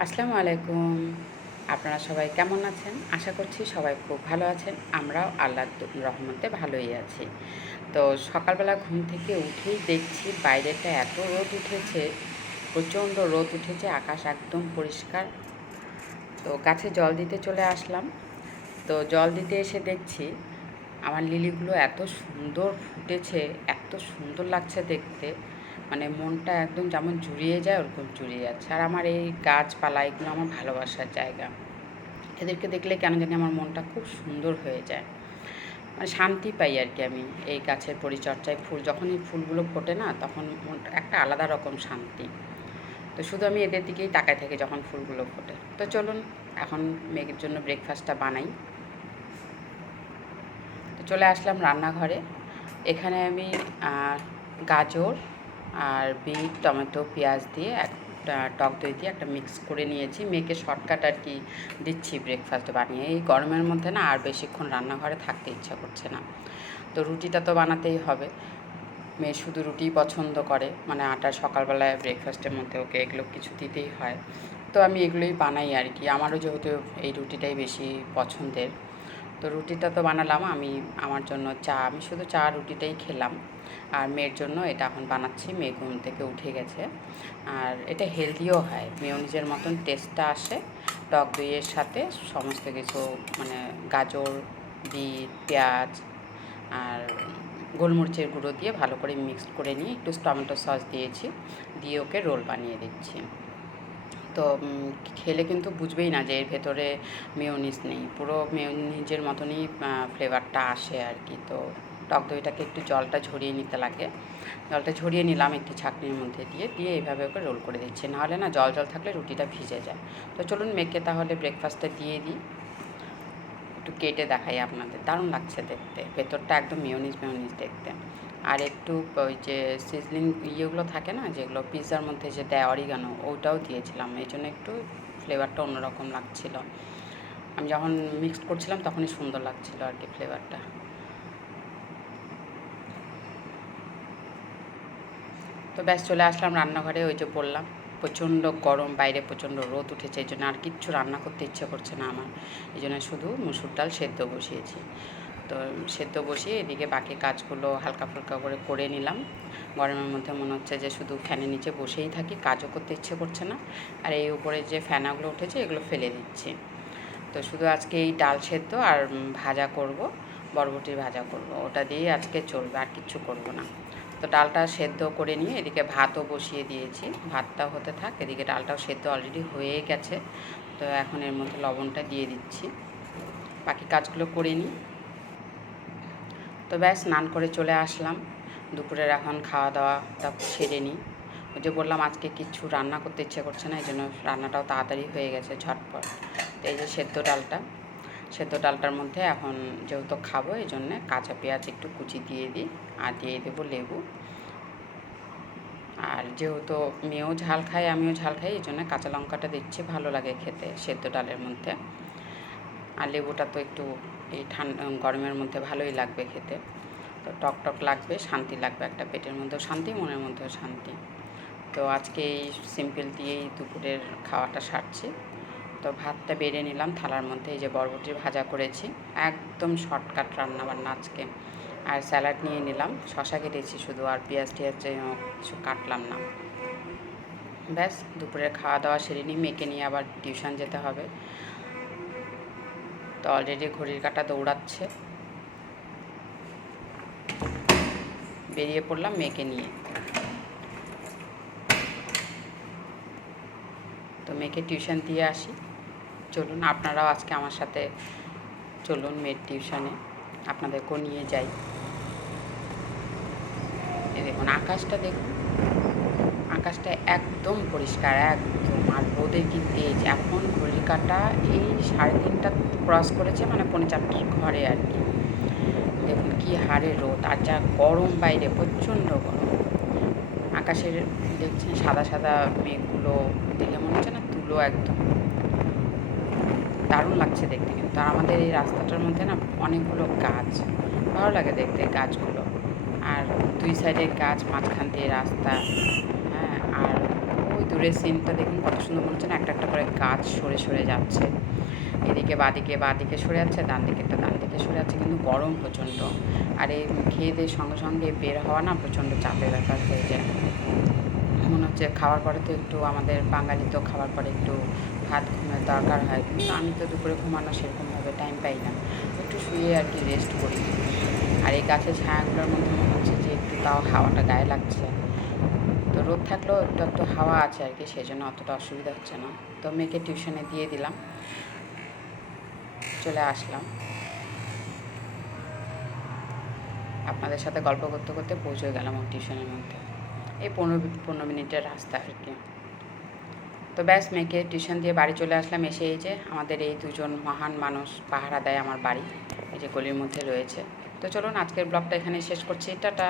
আসসালামু আলাইকুম। আপনারা সবাই কেমন আছেন? আশা করছি সবাই খুব ভালো আছেন। আমরাও আল্লাহ রহমতে ভালোই আছি। তো সকালবেলা ঘুম থেকে উঠেই দেখছি বাইরেটা এত রোদ উঠেছে, প্রচণ্ড রোদ উঠেছে, আকাশ একদম পরিষ্কার। তো গাছে জল দিতে চলে আসলাম। তো জল দিতে এসে দেখছি আমার লিলিগুলো এত সুন্দর ফুটেছে, এত সুন্দর লাগছে দেখতে। মানে মনটা একদম যেমন জুড়িয়ে যায়, ওরকম জুড়িয়ে যাচ্ছে। আর আমার এই গাছপালা, এগুলো আমার ভালোবাসার জায়গা। এদেরকে দেখলে কেন জানি আমার মনটা খুব সুন্দর হয়ে যায়। মানে শান্তি পাই আর কি আমি এই গাছের পরিচর্যায়। ফুল, যখন এই ফুলগুলো ফোটে না, তখন মনটা একটা আলাদা রকম শান্তি। তো শুধু আমি এদের দিকেই তাকায় থাকি যখন ফুলগুলো ফোটে। তো চলুন, এখন মেঘের জন্য ব্রেকফাস্টটা বানাই। তো চলে আসলাম রান্নাঘরে। এখানে আমি গাজর আর বিট, টমেটো, পেঁয়াজ দিয়ে একটা টক দই দিয়ে একটা মিক্স করে নিয়েছি। মেয়েকে শর্টকাট আর কি দিচ্ছি ব্রেকফাস্ট বানিয়ে। এই গরমের মধ্যে না আর বেশিক্ষণ রান্নাঘরে থাকতে ইচ্ছা করছে না। তো রুটিটা তো বানাতেই হবে। মেয়ে শুধু রুটিই পছন্দ করে। মানে আটা সকালবেলায় ব্রেকফাস্টের মধ্যে ওকে এগুলো কিছু দিতেই হয়। তো আমি এগুলোই বানাই আর কি। আমারও যেহেতু এই রুটিটাই বেশি পছন্দের। তো রুটিটা তো বানালাম, আমি আমার জন্য চা, আমি শুধু চা রুটিটাই খেলাম। আর মেয়ের জন্য এটা এখন বানাচ্ছি, মেয়ে ঘুম থেকে উঠে গেছে। আর এটা হেলদিও হয় মেয়নিজের মতন টেস্টটা আসে, টক দইয়ের সাথে সমস্ত কিছু মানে গাজর, বিট, পেঁয়াজ আর গোলমরিচের গুঁড়ো দিয়ে ভালো করে মিক্সড করে নিয়ে একটু টমেটো সস দিয়েছি, দিয়ে ওকে রোল বানিয়ে দিচ্ছি। তো খেলে কিন্তু বুঝবেই না যে এর ভেতরে মেয়নিজ নেই। পুরো মেয়নিজের মতনই ফ্লেভারটা আসে আর কি। তো, টক দইটাকে একটু জলটা ঝরিয়ে নিতে লাগে। জলটা ঝরিয়ে নিলাম একটি ছাঁকনির মধ্যে দিয়ে দিয়ে এইভাবে ওকে রোল করে দিচ্ছি। নাহলে না জল জল থাকলে রুটিটা ভিজে যায়। তো চলুন মেয়েকে তাহলে ব্রেকফাস্টটা দিয়ে দিই। একটু কেটে দেখাই আপনাদের। দারুণ লাগছে দেখতে। ভেতরটা একদম মেয়নিজ মেয়নিজ দেখতে। আর একটু ওই যে সিজলিং ইয়েগুলো থাকে না, যেগুলো পিৎজার মধ্যে যে দেয় অরিগানো ওটাও দিয়েছিলাম। এই জন্য একটু ফ্লেভারটা অন্যরকম লাগছিল। আমি যখন মিক্সড করছিলাম তখনই সুন্দর লাগছিল আর কি ফ্লেভারটা তো ব্যাস চলে আসলাম রান্নাঘরে, ওই যে বললাম, প্রচণ্ড গরম, বাইরে প্রচণ্ড রোদ উঠেছে, এই জন্য আর কিচ্ছু রান্না করতে ইচ্ছে করছে না আমার। এই জন্য শুধু মুসুর ডাল সেদ্ধ বসিয়েছি। তো সেদ্ধ বসিয়ে এদিকে বাকি কাজগুলো হালকা ফুলকা করে করে নিলাম। গরমের মধ্যে মনে হচ্ছে যে শুধু ফ্যানের নিচে বসেই থাকি, কাজও করতে ইচ্ছে করছে না। আর এই উপরে যে ফ্যানাগুলো উঠেছে, এগুলো ফেলে দিচ্ছি। তো শুধু আজকে এই ডাল সেদ্ধ আর ভাজা করব, বরবটির ভাজা করব। ওটা দিয়েই আজকে চলবে, আর কিচ্ছু করব না। তো ডালটা সেদ্ধ করে নিয়ে এদিকে ভাতও বসিয়ে দিয়েছি। ভাতটা হতে থাক, এদিকে ডালটাও সেদ্ধ অলরেডি হয়ে গেছে। তো এখন এর মধ্যে লবণটা দিয়ে দিচ্ছি। বাকি কাজগুলো করে নিই। তো ব্যাস স্নান করে চলে আসলাম। দুপুরের এখন খাওয়া দাওয়াটা সেরে নিই ওই যে বললাম আজকে কিচ্ছু রান্না করতে ইচ্ছে করছে না এই জন্য রান্নাটাও তাড়াতাড়ি হয়ে গেছে ঝটপট। তো এই যে সেদ্ধ ডালটা, সেদ্ধ ডালটার মধ্যে এখন যেহেতু খাব এই জন্যে কাঁচা পেঁয়াজ একটু কুচি দিয়ে দিই আর দিয়ে দেবো লেবু। আর যেহেতু মেয়েও ঝাল খায়, আমিও ঝাল খাই এই জন্য কাঁচা লঙ্কাটা দিচ্ছি, ভালো লাগে খেতে সেদ্ধ ডালের মধ্যে। আর লেবুটা তো একটু এই ঠান্ডা গরমের মধ্যে ভালোই লাগবে খেতে। তো টক টক লাগবে, শান্তি লাগবে, একটা পেটের মধ্যেও শান্তি, মনের মধ্যেও শান্তি। তো আজকে এই সিম্পল দিয়েই দুপুরের খাওয়াটা সারছি। তো ভাতটা বেড়ে নিলাম থালার মধ্যে, এই যে বরবটির ভাজা করেছি। একদম শর্টকাট রান্না বান্না আজকে। আর স্যালাড নিয়ে নিলাম, শশা কেটেছি শুধু, আর পেঁয়াজ টিয়াজ কিছু কাটলাম না। ব্যাস, দুপুরের খাওয়া দাওয়া সেরে নিই, মেয়েকে নিয়ে আবার টিউশন যেতে হবে। তো অলরেডি ঘড়ির কাটা দৌড়াচ্ছে। বেরিয়ে পড়লাম মেয়েকে নিয়ে। তো মেয়েকে টিউশন দিয়ে আসি। চলুন, আপনারাও আজকে আমার সাথে চলুন মেয়ের টিউশনে আপনাদেরকেও নিয়ে যাই। দেখুন, আকাশটা দেখুন। আকাশটা একদম পরিষ্কার, একদম। আর রোদের কি তেজ এখন ঘড়ির কাটা, এই সাড়ে তিনটা ক্রস করেছে মানে পৌনে চারটার ঘরে আর কি। দেখুন কি হারে রোদ, আর যা গরম বাইরে, প্রচণ্ড গরম। আকাশের দেখছেন সাদা সাদা মেঘগুলো দেখে মনে হচ্ছে না তুলো একদম। দারুণ লাগছে দেখতে কিন্তু। আর আমাদের এই রাস্তাটার মধ্যে না অনেকগুলো গাছ, ভালো লাগে দেখতে গাছগুলো। আর দুই সাইডে গাছ, মাঝখান দিয়ে রাস্তা। দূরের সিনটা দেখুন কত সুন্দর মনে হচ্ছে না, একটা একটা করে গাছ সরে সরে যাচ্ছে। এদিকে বাদিকে বাদিকে সরে যাচ্ছে ডান দিকেরটা ডান দিকে সরে যাচ্ছে, কিন্তু গরম প্রচণ্ড। আর এই খেয়ে দিয়ে সঙ্গে সঙ্গে বের হওয়া না প্রচণ্ড চাপের ব্যাপার হয়ে যায়। মনে হচ্ছে খাওয়ার পরে তো একটু আমাদের বাঙালি তো খাওয়ার পরে একটু ভাত ঘুমের দরকার হয়, কিন্তু আমি তো দুপুরে ঘুমানো সেরকমভাবে টাইম পাই না। একটু শুয়ে আর কি রেস্ট করি। আর এই গাছের ছায়াগুলোর মধ্যে মনে হচ্ছে যে একটু তাও হাওয়াটা গায়ে লাগছে। তো রোদ থাকলেও একটু একটু হাওয়া আছে আর কি, সেই জন্য অতটা অসুবিধা হচ্ছে না। তো মেয়েকে টিউশনে দিয়ে দিলাম। চলে আসলাম। আপনাদের সাথে গল্প করতে করতে পৌঁছে গেলাম ওর টিউশনের মধ্যে। এই পনেরো পনেরো মিনিটের রাস্তা আর কি। তো ব্যাস মেয়েকে টিউশন দিয়ে বাড়ি চলে আসলাম। এসে এই যে আমাদের এই দুজন মহান মানুষ পাহারা দেয় আমার বাড়ি। এই যে গলির মধ্যে রয়েছে। তো চলুন আজকের ব্লগটা এখানে শেষ করছি। টাটা।